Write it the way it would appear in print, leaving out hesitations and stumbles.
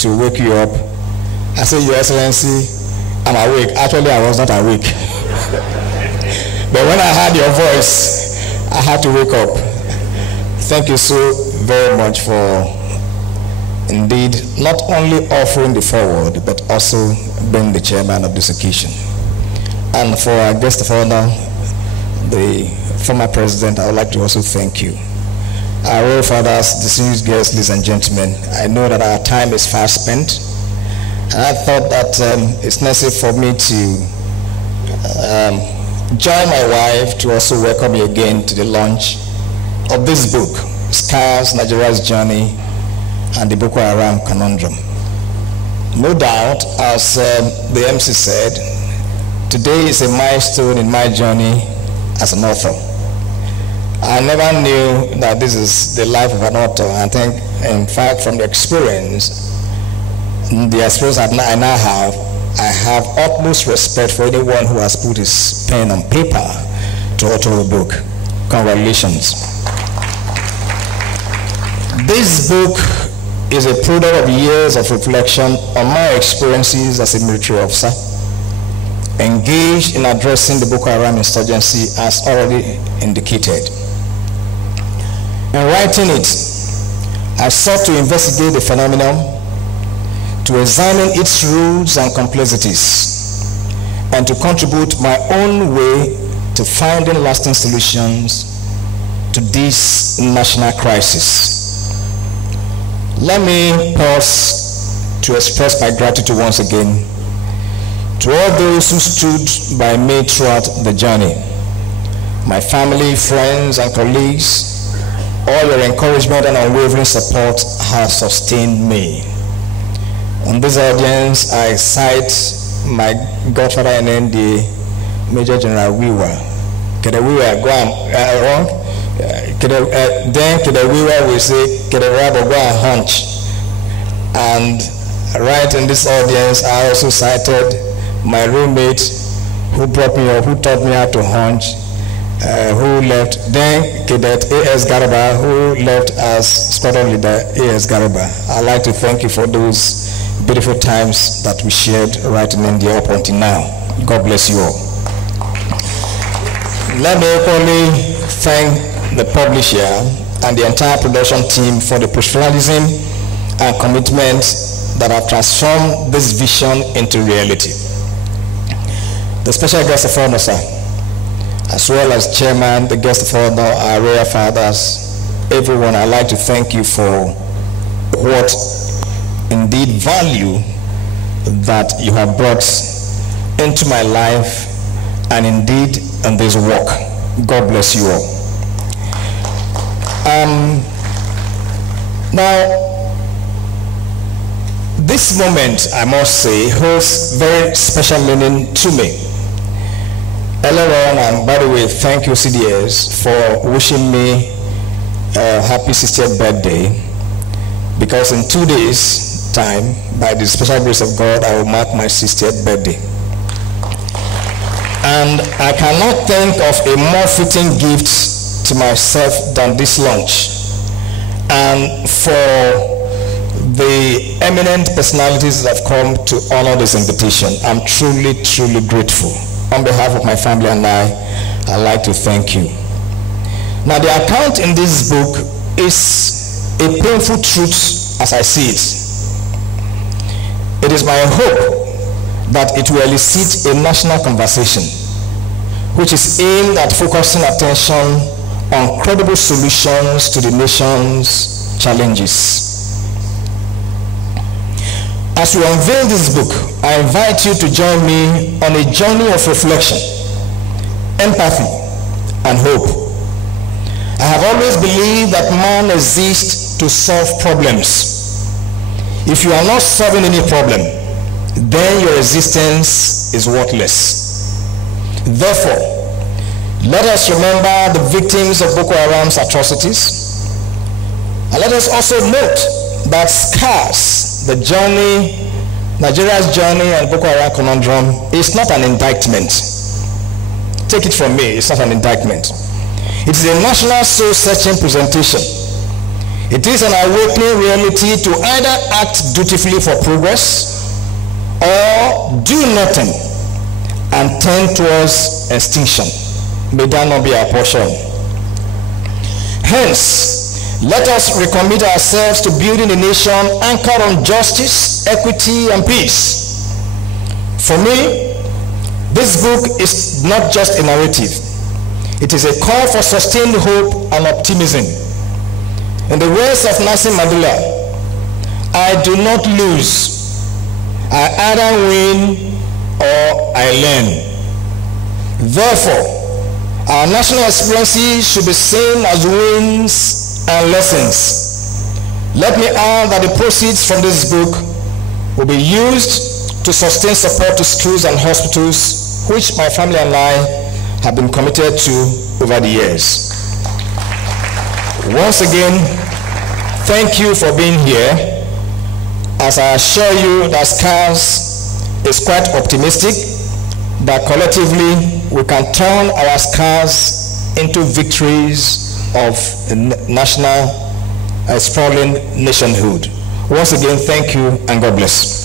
to wake you up. I said, Your Excellency, I'm awake. Actually, I was not awake. But when I heard your voice, I had to wake up. Thank you so very much for indeed not only offering the forward, but also being the chairman of this occasion. And for our guest of honor, the former president, I would like to also thank you. Our royal fathers, distinguished guests, ladies and gentlemen, I know that our time is fast spent, and I thought that it's necessary for me to join my wife to also welcome you again to the launch of this book, Scars, Nigeria's Journey, and the Boko Haram Conundrum. No doubt, as the MC said, today is a milestone in my journey as an author. I never knew that this is the life of an author. I think, in fact, from the experience I now have, I have utmost respect for anyone who has put his pen on paper to author a book. Congratulations. This book is a product of years of reflection on my experiences as a military officer, engaged in addressing the Boko Haram insurgency as already indicated. In writing it, I sought to investigate the phenomenon, to examine its roots and complexities, and to contribute my own way to finding lasting solutions to this national crisis. Let me pause to express my gratitude once again to all those who stood by me throughout the journey. My family, friends, and colleagues, all your encouragement and unwavering support has sustained me. On this audience, I cite my godfather in NDA, Major General Wiwa. Kedewiwa, go wrong. Then Kedewiwa will say, Kedewiwa, go and hunch. And right in this audience, I also cited my roommate who brought me up, who taught me how to hunch, who left. Then Cadet A.S. Garba, who left as squadron leader A.S. Garba. I'd like to thank you for those beautiful times that we shared right in India up until now. God bless you all. Let me equally thank the publisher and the entire production team for the professionalism and commitment that have transformed this vision into reality. The special guest of honor, sir, as well as chairman, the guest of honor, our royal fathers, everyone, I'd like to thank you for what indeed value that you have brought into my life and indeed in this work. God bless you all. Now, this moment, I must say, holds very special meaning to me. Earlier on, and by the way, thank you CDS for wishing me a happy 60th birthday, because in 2 days' time, by the special grace of God, I will mark my 60th birthday. And I cannot think of a more fitting gift to myself than this launch. And for the eminent personalities that have come to honor this invitation, I'm truly, truly grateful. On behalf of my family and I'd like to thank you. Now, the account in this book is a painful truth as I see it. It is my hope that it will elicit a national conversation which is aimed at focusing attention on credible solutions to the nation's challenges. As we unveil this book, I invite you to join me on a journey of reflection, empathy, and hope. I have always believed that man exists to solve problems. If you are not solving any problem, then your existence is worthless. Therefore, let us remember the victims of Boko Haram's atrocities, and let us also note that Scars, the journey, Nigeria's journey and Boko Haram conundrum is not an indictment. Take it from me, it's not an indictment. It is a national soul-searching presentation. It is an awakening reality to either act dutifully for progress or do nothing and tend towards extinction. May that not be our portion. Hence, let us recommit ourselves to building a nation anchored on justice, equity, and peace. For me, this book is not just a narrative. It is a call for sustained hope and optimism. In the words of Nelson Mandela, I do not lose. I either win or I learn. Therefore, our national experiences should be seen as wins and lessons. Let me add that the proceeds from this book will be used to sustain support to schools and hospitals, which my family and I have been committed to over the years. Once again, thank you for being here. As I assure you that SCARS is quite optimistic that collectively we can turn our scars into victories of national sprawling nationhood. Once again, thank you and God bless.